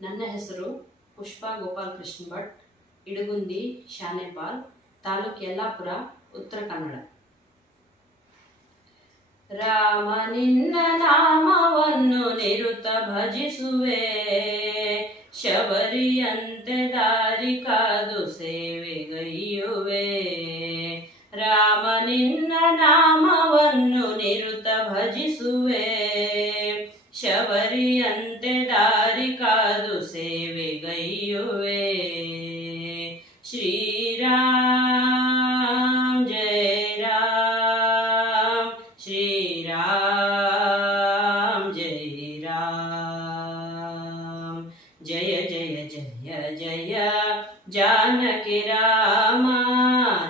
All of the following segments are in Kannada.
ನನ್ನ ಹೆಸರು ಪುಷ್ಪ ಗೋಪಾಲ್ ಕೃಷ್ಣ ಭಟ್, ಇಡಗುಂದಿ ಶಾನೆಪಾಲ್, ತಾಲೂಕು ಯಲ್ಲಾಪುರ, ಉತ್ತರ ಕನ್ನಡ. ರಾಮ ನಿನ್ನ ನಾಮವನ್ನು ನಿರುತ ಭಜಿಸುವೆ, ಶಬರಿಯಂತೆ ದಾರಿ ಕಾದು ಸೇವೆಗೈಯುವೆ ರಾಮ ನಿನ್ನ ನಾಮವನ್ನು ನಿರುತ ಭಜಿಸುವೆ, ಶಬರಿಯಂತೆ ದಾರಿ ಜಯ ಜಯ ಜಯ ಜಯ, ಜಾನಕಿ ರಾಮ,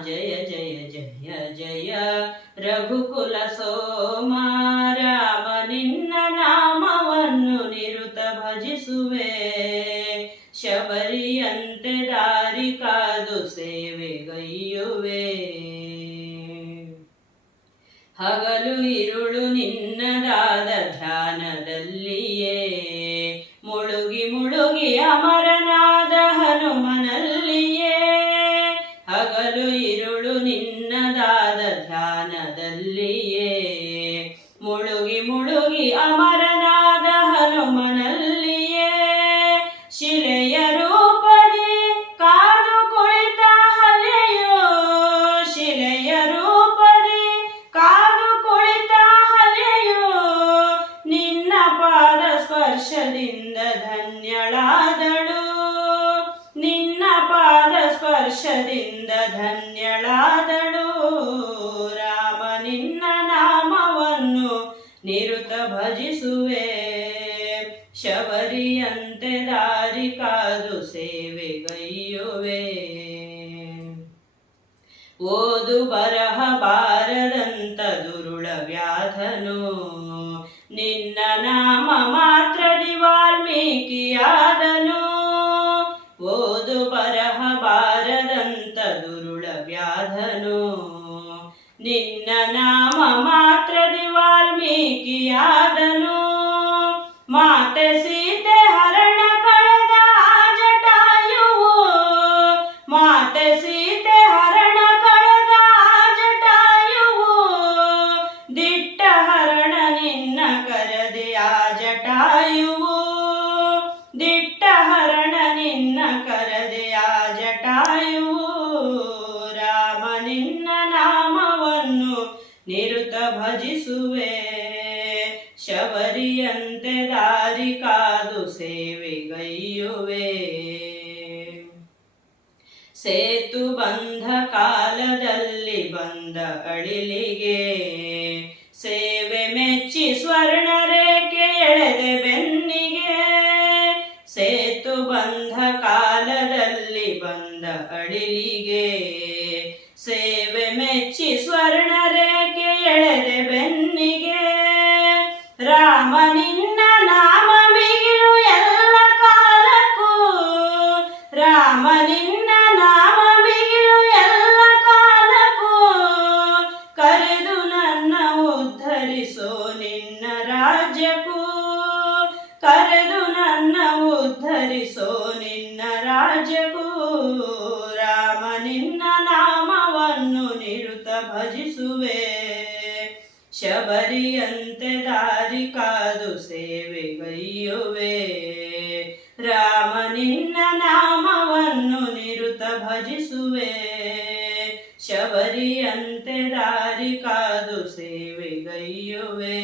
ಜಯ ಜಯ ಜಯ ಜಯ, ರಘುಕುಲ ಸೋಮ, ರಾಮ ನಿನ್ನ ನಾಮವನ್ನು ನಿರುತ ಭಜಿಸುವೆ. ಶಬರಿಯಂತೆ ದಾರಿ ಕಾದು ಸೇವೆಗೈಯುವೆ ಹಗಲು ಇರುಳು ನಿನ್ನದಾದ ಧ್ಯಾನದಲ್ಲಿಯೇ. ಸ್ಪರ್ಶದಿಂದ ಧನ್ಯಳಾದಳು. ನಿನ್ನ ಪಾದ ಸ್ಪರ್ಶದಿಂದ ಧನ್ಯಳಾದಳು. ರಾಮ, ನಿನ್ನ ನಾಮವನ್ನು ನಿರುತ ಭಜಿಸುವೆ. ಶಬರಿಯಂತೆ ದಾರಿ ಕಾದು ಸೇವೆಗೈಯುವೆ ಓದು ಬರಹ ಬಾರದಂತ ದುರುಳ ವ್ಯಾಧನು. ನಿನ್ನ ನಾಮ ಮಾತ್ರದಿ ವಾಲ್ಮೀಕಿಯಾದನು ಓದು ಬರಹ ಬಾರದಂತ ದುರುಳ ವ್ಯಾಧನು? ನಿನ್ನ ನಾಮ ಮಾತ್ರದಿ ವಾಲ್ಮೀಕಿಯಾದನು ಮಾತೆ ಸೀತೆ ಹರಣ ಕಳೆದ ಜಟಾಯುವು? ಮಾತೆ ಸೀತೆ ಹರಣ ಕಳೆದ ಜಟಾಯುವು? ದಿಟ್ಟ ಹರಣ ನಿನ್ನ ಕರದೆ ಆ ಜಟಾಯುವು ರಾಮ ನಿನ್ನ ನಾಮವನ್ನು ನಿರುತ ಭಜಿಸುವೆ. ಶಬರಿಯಂತೆ ದಾರಿ ಕಾದು ಸೇವೆಗೈಯುವೆ ಸೇತು ಬಂಧ ಕಾಲದಲ್ಲಿ ಬಂದ ಅಳಿಲಿಗೆ ಅಳಿಲಿಗೆ ಸೇವೆ ಮೆಚ್ಚಿ ಸ್ವರ್ಣ ರೇಖೆ ಎಳೆದೆ ಬೆನ್ನಿಗೆ. ರಾಮ ನಿನ್ನ ನಾಮ ಮಿಗಿಲು ಎಲ್ಲ ಕಾಲಕ್ಕೂ. ರಾಮ ನಿನ್ನ ನಾಮ ಮಿಗಿಲು ಎಲ್ಲ ಕಾಲಕ್ಕೂ. ಕರೆದು ನನ್ನ ಉದ್ಧರಿಸೋ ನಿನ್ನ ರಾಜ್ಯಕ್ಕೂ. ಕರೆದು ನನ್ನ ಉದ್ಧರಿಸೋ ನಿನ್ನ ರಾಜ್ಯಕ್ಕೂ. ಶಬರಿಯಂತೆ ದಾರಿ ಕಾದು ಸೇವೆಗೈಯುವೆ ರಾಮ ನಿನ್ನ ನಾಮವನ್ನು ನಿರುತ ಭಜಿಸುವೆ. ಶಬರಿಯಂತೆ ದಾರಿ ಕಾದು ಸೇವೆಗೈಯುವೆ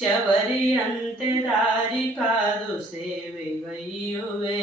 ಶಬರಿಯಂತೆ ದಾರಿ ಕಾದು ಸೇವೆಗೈಯುವೆ